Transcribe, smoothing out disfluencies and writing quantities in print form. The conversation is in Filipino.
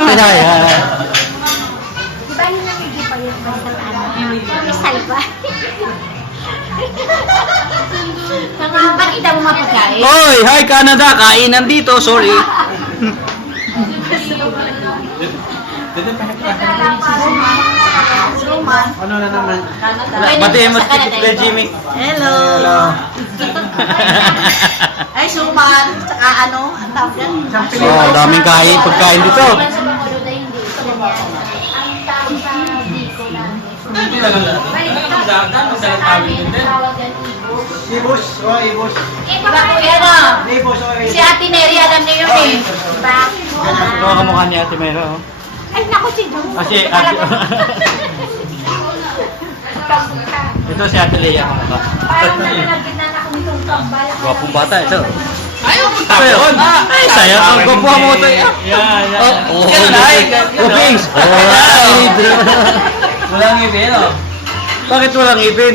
Kaya yan. Di ba yun ang hindi pa yun sa kristal ba? Pakita mo mapagkain. Hoy, hi Canada, kainan dito, sorry. Ano na naman? Batiin mo kay Jimmy. Hello. Ay, suman. Tsaka ano, ang tawag yan. Oh, daming pagkain dito. Ibos. Oh, ibos. Si Ate Neri, alam niyo yun eh. Diba? Ito ang kamukha ni Ate Mero. Ay, naku, si Jung. Kasi Ate... Ito si Ate Lea kamukha. Parang nalalagyan na ako nitong tambal. Gwapong bata ito. Ayaw mo tapon. Ay, saya ko. Gwapuha mo ito. Yan. Oh, Ganun ay. Upings. Walang ngipin, oh. Bakit walang ipin?